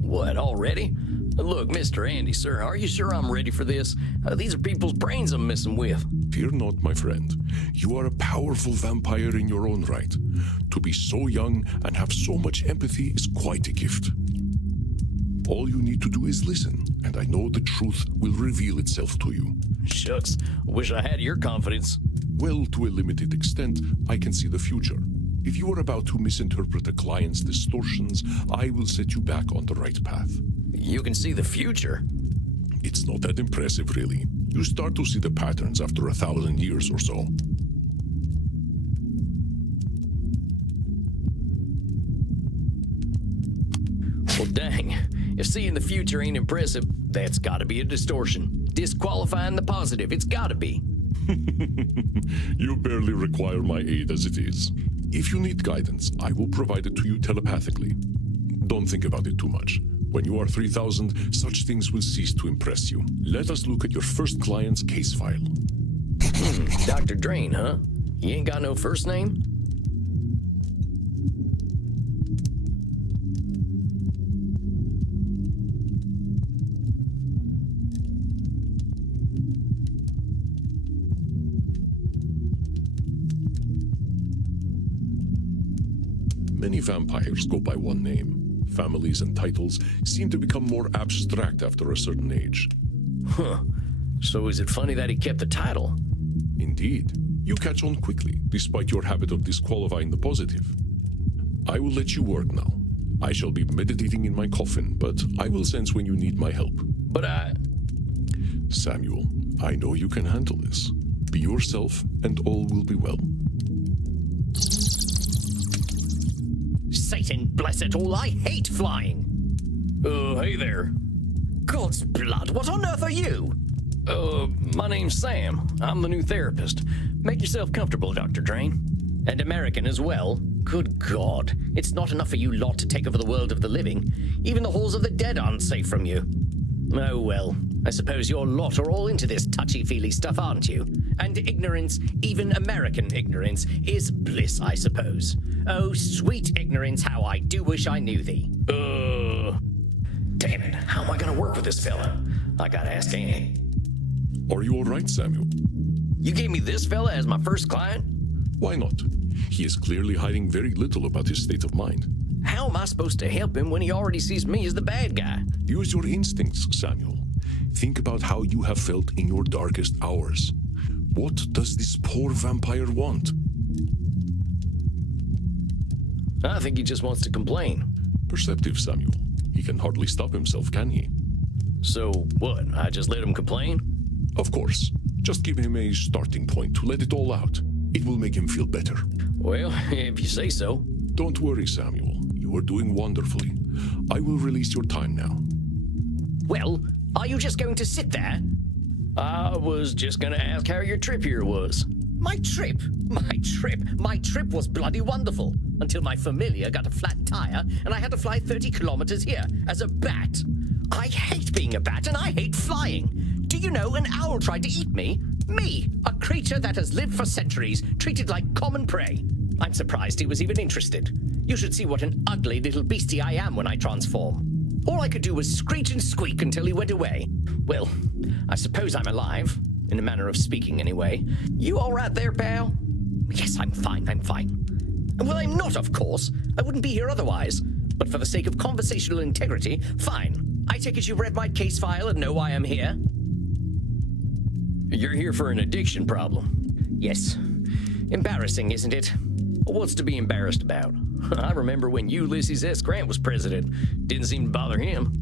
What, already? Look, Mr. Andy, sir, are you sure I'm ready for this? These are people's brains I'm messing with. Fear not, my friend. You are a powerful vampire in your own right. To be so young and have so much empathy is quite a gift. All you need to do is listen, and I know the truth will reveal itself to you. Shucks, wish I had your confidence. Well, to a limited extent, I can see the future. If you are about to misinterpret a client's distortions, I will set you back on the right path. You can see the future? It's not that impressive, really. You start to see the patterns after 1,000 years or so. Well, dang. If seeing the future ain't impressive, that's gotta be a distortion. Disqualifying the positive, it's gotta be. You barely require my aid as it is. If you need guidance, I will provide it to you telepathically. Don't think about it too much. When you are 3,000, such things will cease to impress you. Let us look at your first client's case file. Dr. Drain, huh? He ain't got no first name? Many vampires go by one name. Families and titles seem to become more abstract after a certain age. Huh. So is it funny that he kept the title? Indeed. You catch on quickly, despite your habit of disqualifying the positive. I will let you work now. I shall be meditating in my coffin, but I will sense when you need my help. But Samuel, I know you can handle this. Be yourself, and all will be well. Satan bless it all, I hate flying! Hey there. God's blood, what on earth are you? My name's Sam. I'm the new therapist. Make yourself comfortable, Dr. Drain. And American as well. Good God, it's not enough for you lot to take over the world of the living. Even the halls of the dead aren't safe from you. Oh well, I suppose your lot are all into this touchy-feely stuff, aren't you? And ignorance, even American ignorance, is bliss, I suppose. Oh, sweet ignorance, how I do wish I knew thee. Damn it, how am I gonna work with this fella? I gotta ask Annie. Are you all right, Samuel? You gave me this fella as my first client? Why not? He is clearly hiding very little about his state of mind. How am I supposed to help him when he already sees me as the bad guy? Use your instincts, Samuel. Think about how you have felt in your darkest hours. What does this poor vampire want? I think he just wants to complain. Perceptive, Samuel. He can hardly stop himself, can he? So what, I just let him complain? Of course. Just give him a starting point to let it all out. It will make him feel better. Well, if you say so. Don't worry, Samuel. You are doing wonderfully. I will release your time now. Well, are you just going to sit there? I was just gonna ask how your trip here was. My trip? My trip was bloody wonderful. Until my familiar got a flat tire and I had to fly 30 kilometers here as a bat. I hate being a bat and I hate flying. Do you know an owl tried to eat me? Me, a creature that has lived for centuries, treated like common prey. I'm surprised he was even interested. You should see what an ugly little beastie I am when I transform. All I could do was screech and squeak until he went away. Well, I suppose I'm alive, in a manner of speaking anyway. You all right there, pal? Yes, I'm fine. Well, I'm not, of course. I wouldn't be here otherwise. But for the sake of conversational integrity, fine. I take it you've read my case file and know why I'm here? You're here for an addiction problem. Yes. Embarrassing, isn't it? What's to be embarrassed about? I remember when Ulysses S. Grant was president. Didn't seem to bother him.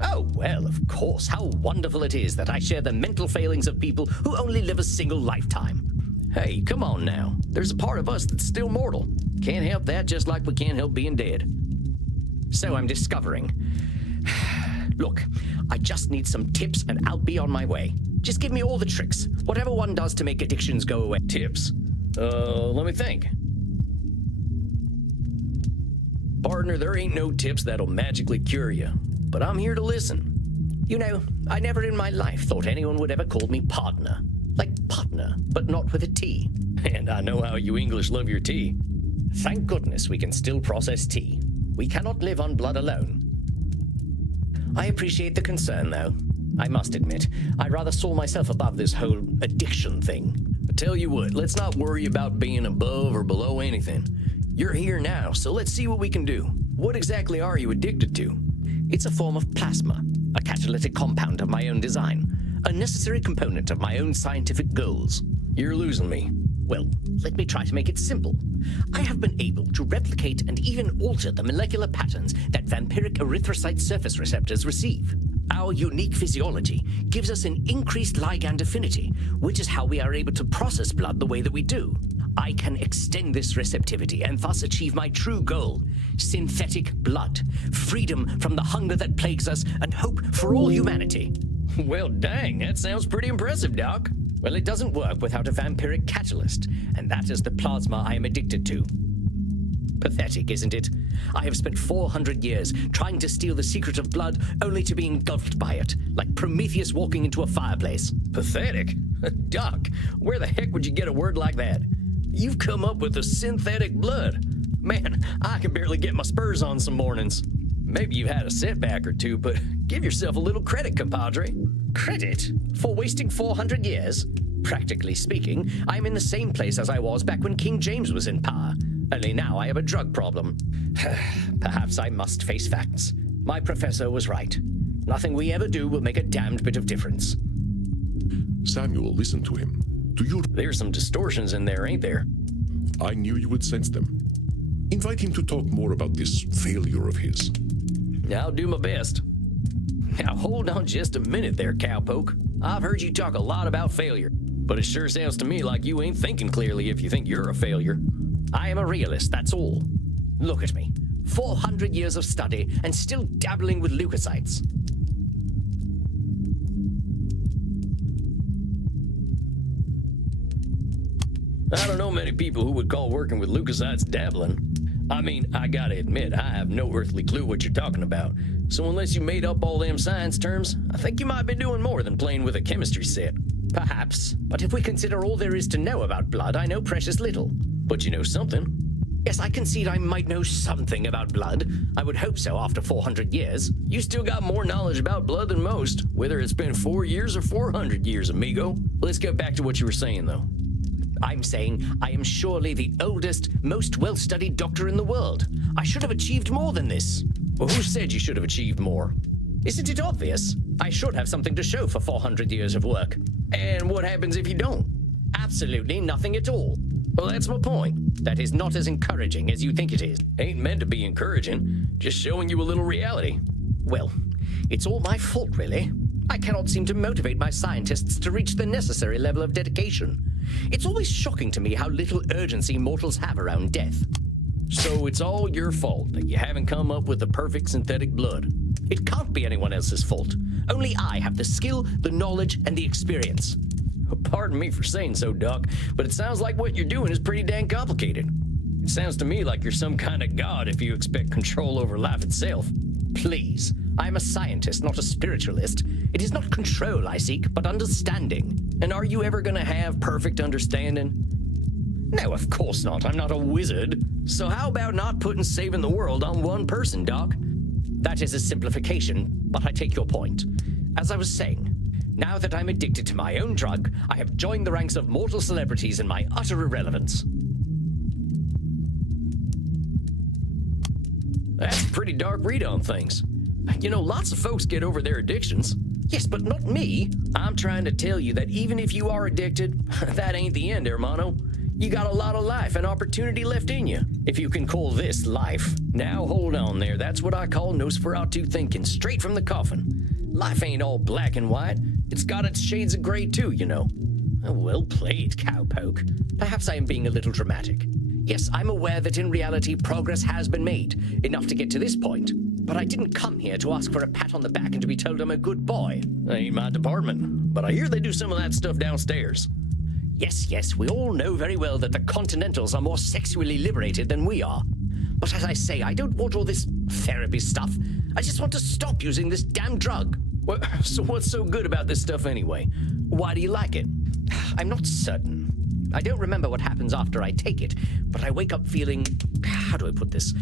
Oh, well, of course. How wonderful it is that I share the mental failings of people who only live a single lifetime. Hey, come on now. There's a part of us that's still mortal. Can't help that, just like we can't help being dead. So I'm discovering. Look, I just need some tips and I'll be on my way. Just give me all the tricks. Whatever one does to make addictions go away. Tips? Let me think. Partner, there ain't no tips that'll magically cure you. But I'm here to listen. You know, I never in my life thought anyone would ever call me partner. Like partner, but not with a T. And I know how you English love your tea. Thank goodness we can still process tea. We cannot live on blood alone. I appreciate the concern, though. I must admit, I rather saw myself above this whole addiction thing. I tell you what, let's not worry about being above or below anything. You're here now, so let's see what we can do. What exactly are you addicted to? It's a form of plasma, a catalytic compound of my own design, a necessary component of my own scientific goals. You're losing me. Well, let me try to make it simple. I have been able to replicate and even alter the molecular patterns that vampiric erythrocyte surface receptors receive. Our unique physiology gives us an increased ligand affinity, which is how we are able to process blood the way that we do. I can extend this receptivity and thus achieve my true goal: synthetic blood, freedom from the hunger that plagues us, and hope for all humanity. Well, dang, that sounds pretty impressive, Doc. Well, it doesn't work without a vampiric catalyst, and that is the plasma I am addicted to. Pathetic, isn't it? I have spent 400 years trying to steal the secret of blood, only to be engulfed by it, like Prometheus walking into a fireplace. Pathetic? Doc, where the heck would you get a word like that? You've come up with the synthetic blood. Man, I can barely get my spurs on some mornings. Maybe you've had a setback or two, but give yourself a little credit, compadre. Credit? For wasting 400 years? Practically speaking, I'm in the same place as I was back when King James was in power. Only now I have a drug problem. Perhaps I must face facts. My professor was right. Nothing we ever do will make a damned bit of difference. Samuel, listen to him. Do you... There's some distortions in there, ain't there? I knew you would sense them. Invite him to talk more about this failure of his. I'll do my best. Now hold on just a minute there, cowpoke. I've heard you talk a lot about failure, but it sure sounds to me like you ain't thinking clearly if you think you're a failure. I am a realist, that's all. Look at me. 400 years of study and still dabbling with leukocytes. I don't know many people who would call working with leukocytes dabbling. I mean, I gotta admit, I have no earthly clue what you're talking about. So unless you made up all them science terms, I think you might be doing more than playing with a chemistry set. Perhaps. But if we consider all there is to know about blood, I know precious little. But you know something. Yes, I concede I might know something about blood. I would hope so after 400 years. You still got more knowledge about blood than most, whether it's been 4 years or 400 years, amigo. Let's get back to what you were saying, though. I'm saying I am surely the oldest, most well-studied doctor in the world. I should have achieved more than this. Well, who said you should have achieved more? Isn't it obvious? I should have something to show for 400 years of work. And what happens if you don't? Absolutely nothing at all. Well, that's my point. That is not as encouraging as you think it is. Ain't meant to be encouraging, just showing you a little reality. Well, it's all my fault, really. I cannot seem to motivate my scientists to reach the necessary level of dedication. It's always shocking to me how little urgency mortals have around death. So it's all your fault that you haven't come up with the perfect synthetic blood. It can't be anyone else's fault. Only I have the skill, the knowledge, and the experience. Pardon me for saying so, Doc, but it sounds like what you're doing is pretty dang complicated. It sounds to me like you're some kind of god if you expect control over life itself. Please, I'm a scientist, not a spiritualist. It is not control I seek, but understanding. And are you ever gonna have perfect understanding? No, of course not. I'm not a wizard. So how about not putting saving the world on one person, Doc? That is a simplification, but I take your point. As I was saying, now that I'm addicted to my own drug, I have joined the ranks of mortal celebrities in my utter irrelevance. That's a pretty dark read on things. You know, lots of folks get over their addictions. Yes, but not me. I'm trying to tell you that even if you are addicted, that ain't the end, hermano. You got a lot of life and opportunity left in you, if you can call this life. Now hold on there, that's what I call Nosferatu thinking, straight from the coffin. Life ain't all black and white. It's got its shades of gray too, you know. Oh, well played, cowpoke. Perhaps I am being a little dramatic. Yes, I'm aware that in reality progress has been made, enough to get to this point. But I didn't come here to ask for a pat on the back and to be told I'm a good boy. That ain't my department, but I hear they do some of that stuff downstairs. Yes, we all know very well that the Continentals are more sexually liberated than we are. But as I say, I don't want all this therapy stuff. I just want to stop using this damn drug. Well, so what's so good about this stuff anyway? Why do you like it? I'm not certain. I don't remember what happens after I take it, but I wake up feeling, how do I put this,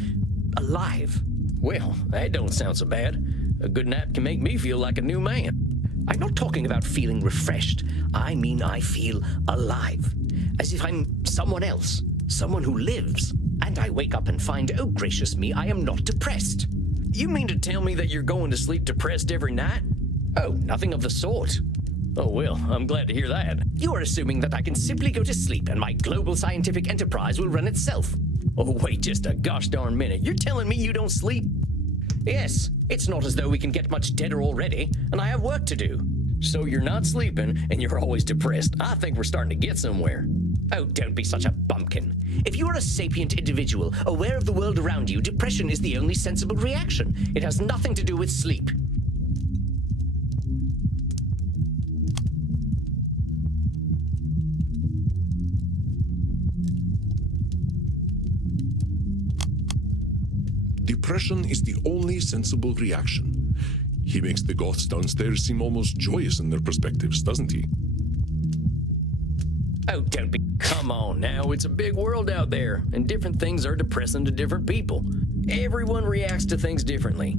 alive. Well, that don't sound so bad. A good nap can make me feel like a new man. I'm not talking about feeling refreshed. I mean I feel alive. As if I'm someone else. Someone who lives. And I wake up and find, oh gracious me, I am not depressed. You mean to tell me that you're going to sleep depressed every night? Oh, nothing of the sort. Oh well, I'm glad to hear that. You are assuming that I can simply go to sleep and my global scientific enterprise will run itself. Oh wait just a gosh darn minute, you're telling me you don't sleep? Yes, it's not as though we can get much deader already, and I have work to do. So you're not sleeping, and you're always depressed. I think we're starting to get somewhere. Oh, don't be such a bumpkin. If you are a sapient individual, aware of the world around you, depression is the only sensible reaction. It has nothing to do with sleep. Depression is the only sensible reaction. He makes the Goths downstairs seem almost joyous in their perspectives, doesn't he? Oh, don't be... Come on now, it's a big world out there, and different things are depressing to different people. Everyone reacts to things differently.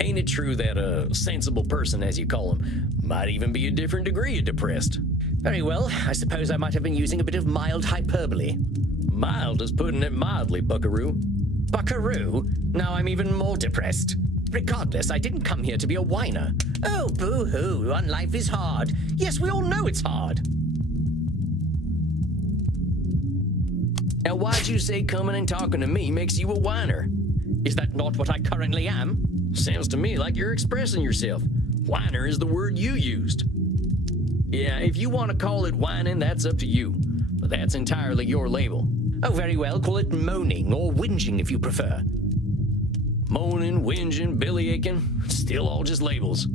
Ain't it true that a sensible person, as you call him, might even be a different degree of depressed? Very well, I suppose I might have been using a bit of mild hyperbole. Mild is putting it mildly, buckaroo. Buckaroo? Now I'm even more depressed. Regardless, I didn't come here to be a whiner. Oh, boo-hoo, on life is hard. Yes, we all know it's hard. Now, why'd you say coming and talking to me makes you a whiner? Is that not what I currently am? Sounds to me like you're expressing yourself. Whiner is the word you used. Yeah, if you want to call it whining, that's up to you. But that's entirely your label. Oh, very well, call it moaning or whinging if you prefer. Moaning, whinging, bellyaching, still all just labels.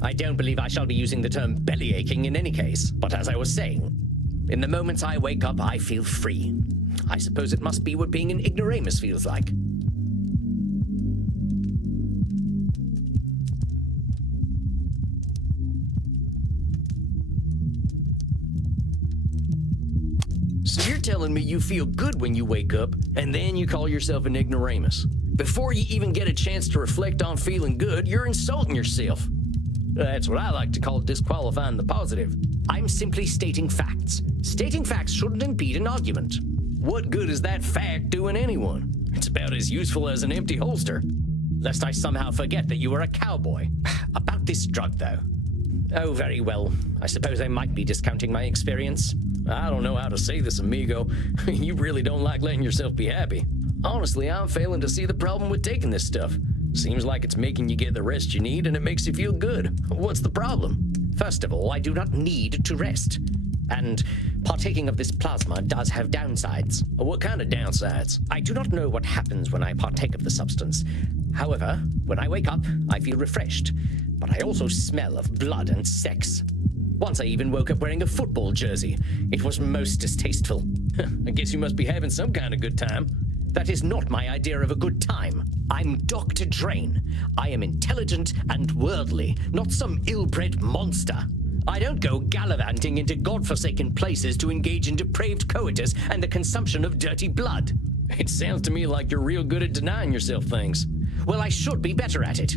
I don't believe I shall be using the term bellyaching in any case, but as I was saying, in the moments I wake up, I feel free. I suppose it must be what being an ignoramus feels like. So you're telling me you feel good when you wake up, and then you call yourself an ignoramus. Before you even get a chance to reflect on feeling good, you're insulting yourself. That's what I like to call disqualifying the positive. I'm simply stating facts. Stating facts shouldn't impede an argument. What good is that fact doing anyone? It's about as useful as an empty holster. Lest I somehow forget that you are a cowboy. About this drug, though. Oh, very well. I suppose I might be discounting my experience. I don't know how to say this, amigo. You really don't like letting yourself be happy. Honestly, I'm failing to see the problem with taking this stuff. Seems like it's making you get the rest you need and it makes you feel good. What's the problem? First of all, I do not need to rest. And partaking of this plasma does have downsides. What kind of downsides? I do not know what happens when I partake of the substance. However, when I wake up, I feel refreshed. But I also smell of blood and sex. Once I even woke up wearing a football jersey. It was most distasteful. I guess you must be having some kind of good time. That is not my idea of a good time. I'm Dr. Drain. I am intelligent and worldly, not some ill-bred monster. I don't go gallivanting into godforsaken places to engage in depraved coitus and the consumption of dirty blood. It sounds to me like you're real good at denying yourself things. Well, I should be better at it.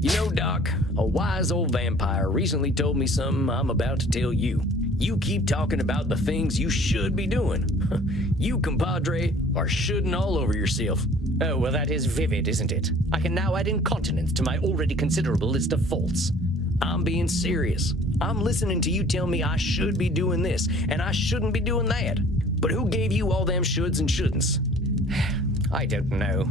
You know, Doc, a wise old vampire recently told me something I'm about to tell you. You keep talking about the things you should be doing. You, compadre, are shoulding all over yourself. Oh, well, that is vivid, isn't it? I can now add incontinence to my already considerable list of faults. I'm being serious. I'm listening to you tell me I should be doing this, and I shouldn't be doing that. But who gave you all them shoulds and shouldn'ts? I don't know.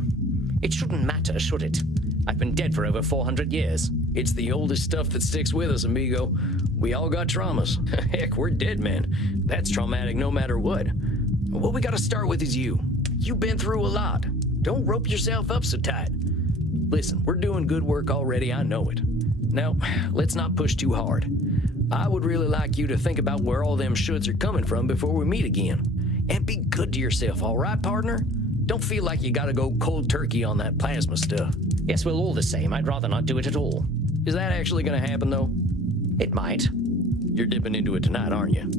It shouldn't matter, should it? I've been dead for over 400 years. It's the oldest stuff that sticks with us, amigo. We all got traumas. Heck, we're dead, man. That's traumatic no matter what. What we gotta start with is you. You've been through a lot. Don't rope yourself up so tight. Listen, we're doing good work already, I know it. Now, let's not push too hard. I would really like you to think about where all them shoulds are coming from before we meet again. And be good to yourself, all right, partner? Don't feel like you gotta go cold turkey on that plasma stuff. Yes, well, all the same, I'd rather not do it at all. Is that actually gonna happen, though? It might. You're dipping into it tonight, aren't you?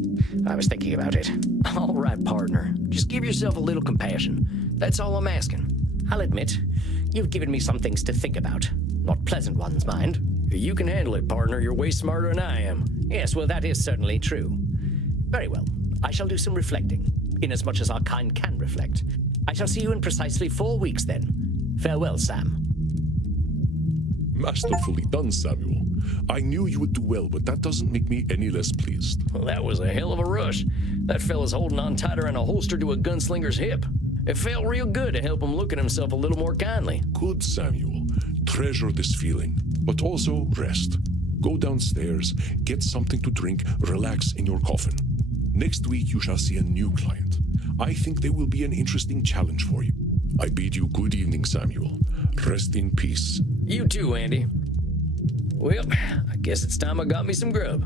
I was thinking about it. All right, partner. Just give yourself a little compassion. That's all I'm asking. I'll admit, you've given me some things to think about. Not pleasant ones, mind. You can handle it, partner. You're way smarter than I am. Yes, well, that is certainly true. Very well. I shall do some reflecting, inasmuch as our kind can reflect. I shall see you in precisely 4 weeks, then. Farewell, Sam. Masterfully done, Samuel. I knew you would do well, but that doesn't make me any less pleased. Well, that was a hell of a rush. That fella's holding on tighter than a holster to a gunslinger's hip. It felt real good to help him look at himself a little more kindly. Good, Samuel. Treasure this feeling, but also rest. Go downstairs, get something to drink, relax in your coffin. Next week you shall see a new client. I think there will be an interesting challenge for you. I bid you good evening, Samuel. Rest in peace. You too, Andy. Well, I guess it's time I got me some grub.